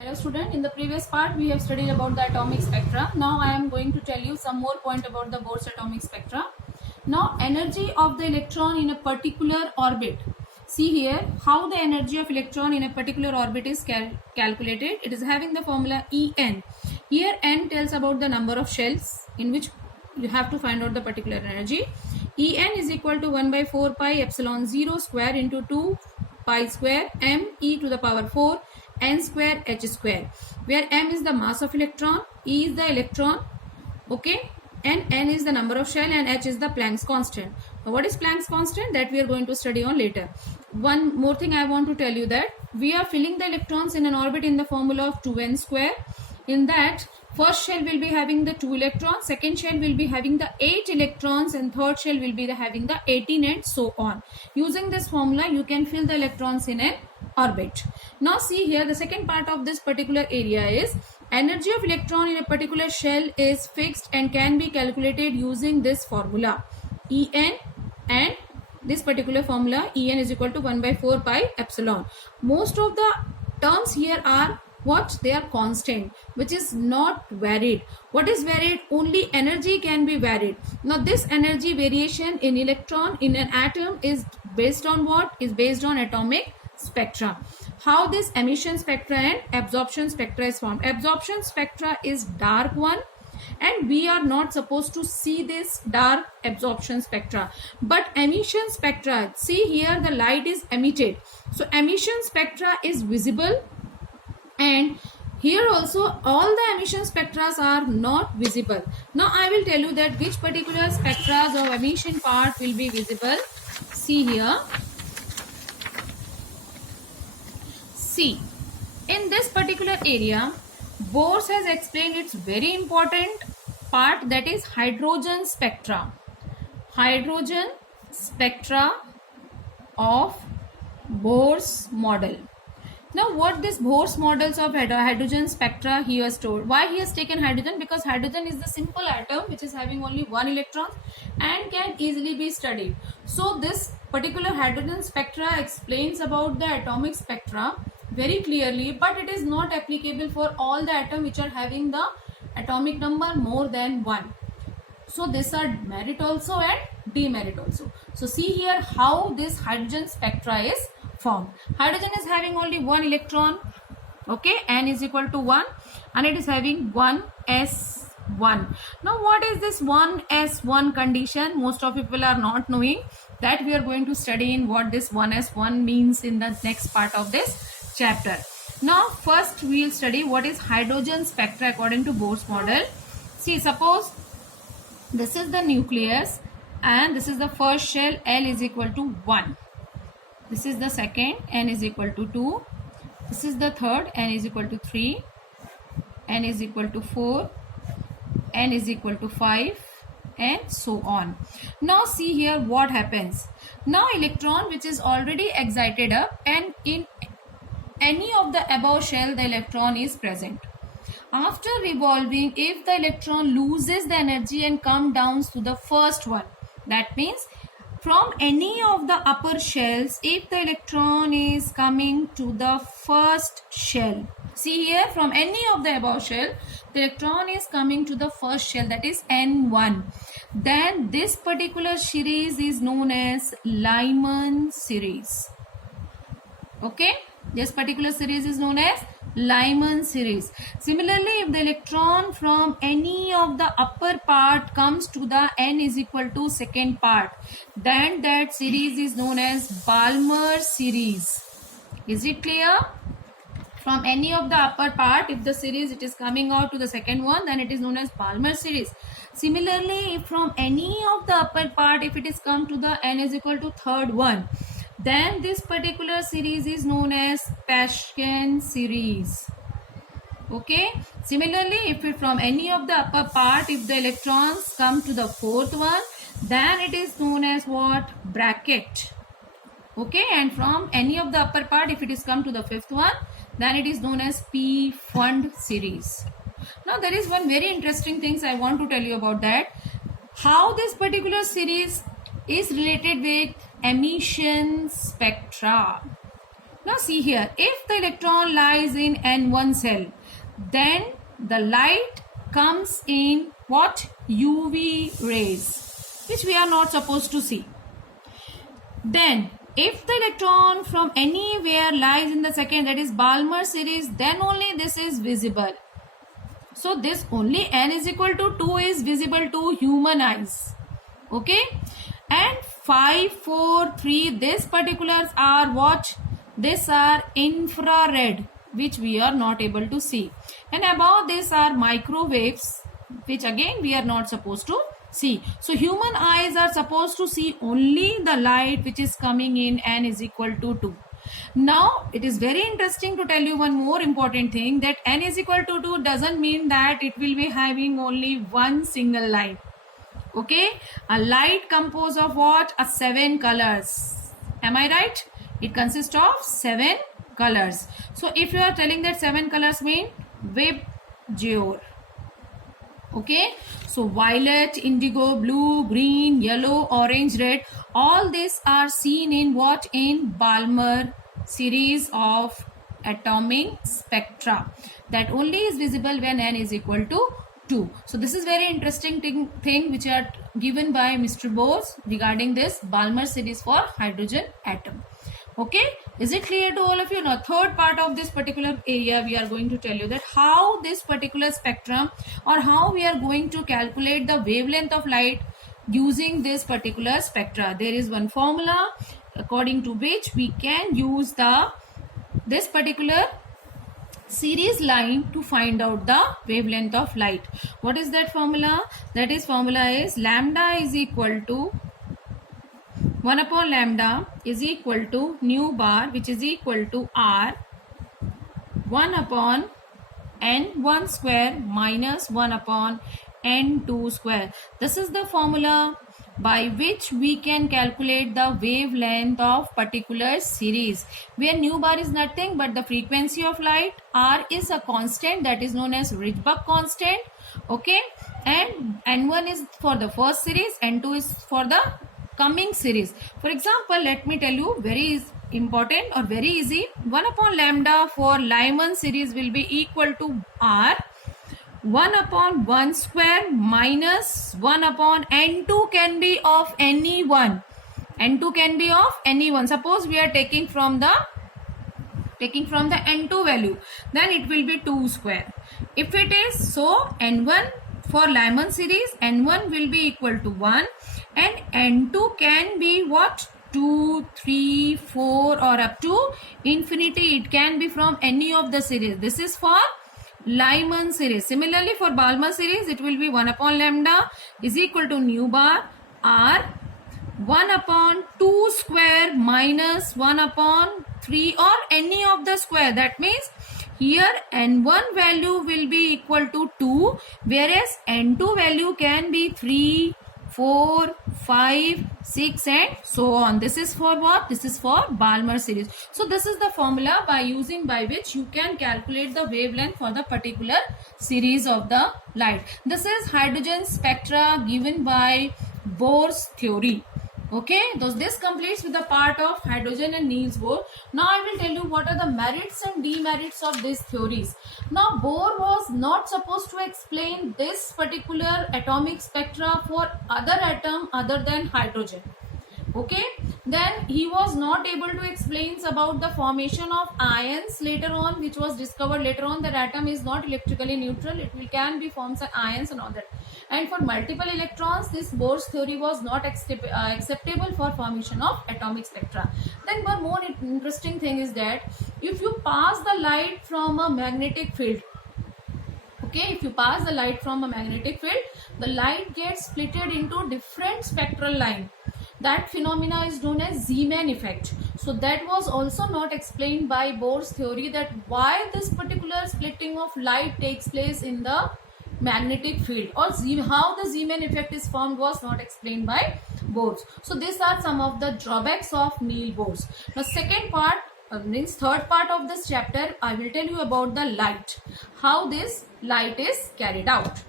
Hello student, in the previous part we have studied about the atomic spectra. Now I am going to tell you some more point about the Bohr's atomic spectra. Now energy of the electron in a particular orbit. See here how the energy of electron in a particular orbit is calculated. It is having the formula En. Here n tells about the number of shells in which you have to find out the particular energy. En is equal to 1 by 4 pi epsilon 0 square into 2 pi square m e to the power 4 n square h square, where m is the mass of electron, e is the electron, okay, and n is the number of shell and h is the Planck's constant. Now what is Planck's constant? That we are going to study on later. One more thing I want to tell you, that we are filling the electrons in an orbit in the formula of 2n square. In that, first shell will be having the 2 electrons, second shell will be having the 8 electrons, and third shell will be having the 18, and so on. Using this formula you can fill the electrons in an orbit. Now see here, the second part of this particular area is energy of electron in a particular shell is fixed and can be calculated using this formula En, and this particular formula En is equal to 1 by 4 pi epsilon. Most of the terms here are what? They are constant, which is not varied. What is varied? Only energy can be varied. Now this energy variation in electron in an atom is based on what? Is based on atomic spectra. How this emission spectra and absorption spectra is formed? Absorption spectra is dark one, and we are not supposed to see this dark absorption spectra, but emission spectra, see here the light is emitted, so emission spectra is visible, and here also all the emission spectras are not visible. Now I will tell you that which particular spectras of emission part will be visible. See here. See, in this particular area, Bohr has explained its very important part, that is hydrogen spectra. Hydrogen spectra of Bohr's model. Now what this Bohr's models of hydrogen spectra he has told. Why he has taken hydrogen? Because hydrogen is the simple atom which is having only one electron and can easily be studied. So this particular hydrogen spectra explains about the atomic spectra very clearly, but it is not applicable for all the atoms which are having the atomic number more than 1. So these are merit also and demerit also. So see here how this hydrogen spectra is formed. Hydrogen is having only one electron, okay, n is equal to 1, and it is having 1s1. Now what is this 1s1 condition? Most of people are not knowing. That we are going to study in what this 1s1 means in the next part of this chapter. Now first we will study what is hydrogen spectra according to Bohr's model. See, suppose this is the nucleus and this is the first shell, L is equal to 1. This is the second, n is equal to 2. This is the third, n is equal to 3. N is equal to 4. N is equal to 5, and so on. Now see here what happens. Now electron which is already excited up, and in any of the above shell the electron is present. After revolving, if the electron loses the energy and come down to the first one, that means from any of the upper shells, if the electron is coming to the first shell, see here from any of the above shell, the electron is coming to the first shell, that is N1. Then this particular series is known as Lyman series. Okay, this particular series is known as Lyman series. Similarly, if the electron from any of the upper part comes to the n is equal to second part, then that series is known as Balmer series. Is it clear? From any of the upper part, if the series it is coming out to the second one, then it is known as Balmer series. Similarly, if from any of the upper part, if it is come to the n is equal to third one, then this particular series is known as Paschen series. Okay. Similarly, if it from any of the upper part, if the electrons come to the fourth one, then it is known as what? Bracket. Okay. And from any of the upper part, if it is come to the fifth one, then it is known as P Fund series. Now there is one very interesting things I want to tell you about that. How this particular series is related with emission spectra. Now see here, if the electron lies in N1 cell, then the light comes in what? UV rays, which we are not supposed to see. Then if the electron from anywhere lies in the second, that is Balmer series, then only this is visible. So this only n is equal to 2 is visible to human eyes. Okay. And 5, 4, 3, this particulars are what? These are infrared, which we are not able to see. And above this are microwaves, which again we are not supposed to see. So human eyes are supposed to see only the light which is coming in n is equal to 2. Now it is very interesting to tell you one more important thing, that n is equal to 2 doesn't mean that it will be having only one single light. Okay, a light composed of what? 7 colors. Am I right? It consists of 7 colors. So if you are telling that 7 colors mean VIBGYOR. Okay, so violet, indigo, blue, green, yellow, orange, red, all these are seen in what? In Balmer series of atomic spectra. That only is visible when n is equal to 2. So this is very interesting thing which are given by Mr. Bose regarding this Balmer series for hydrogen atom. Okay, is it clear to all of you? Now third part of this particular area, we are going to tell you that how this particular spectrum, or how we are going to calculate the wavelength of light using this particular spectra. There is one formula according to which we can use this particular series line to find out the wavelength of light. What is that formula? That is formula is lambda is equal to 1 upon lambda is equal to nu bar, which is equal to r 1 upon n1 square minus 1 upon n2 square. This is the formula by which we can calculate the wavelength of particular series, where nu bar is nothing but the frequency of light, r is a constant that is known as Rydberg constant. Okay, and n1 is for the first series, n2 is for the coming series. For example, let me tell you, very important or very easy. 1 upon lambda for Lyman series will be equal to r 1 upon 1 square minus 1 upon n2 can be of any one. N2 can be of any one. Suppose we are taking from the n2 value, then it will be 2 square. If it is so, n1 for Lyman series, n1 will be equal to 1 and n2 can be what? 2, 3, 4 or up to infinity. It can be from any of the series. This is for Lyman series. Similarly for Balmer series, it will be 1 upon lambda is equal to nu bar r 1 upon 2 square minus 1 upon 3 or any of the square. That means here n1 value will be equal to 2, whereas n2 value can be 3, 4, 5, 6 and so on. This is for what? This is for Balmer series. So this is the formula by which you can calculate the wavelength for the particular series of the light. This is hydrogen spectra given by Bohr's theory. Okay, this completes with the part of hydrogen and Niels Bohr. Now I will tell you what are the merits and demerits of these theories. Now Bohr was not supposed to explain this particular atomic spectra for other atom other than hydrogen. Okay, then he was not able to explain about the formation of ions later on, which was discovered later on that atom is not electrically neutral, it can be forms of ions and all that. And for multiple electrons, this Bohr's theory was not acceptable for formation of atomic spectra. Then one more interesting thing is that if you pass the light from a magnetic field, okay, if you pass the light from a magnetic field, the light gets splitted into different spectral line. That phenomena is known as Zeeman effect. So that was also not explained by Bohr's theory, that why this particular splitting of light takes place in the magnetic field, or how the Zeeman effect is formed was not explained by Bohr. So these are some of the drawbacks of Niels Bohr. The second part, means third part of this chapter, I will tell you about the light, how this light is carried out.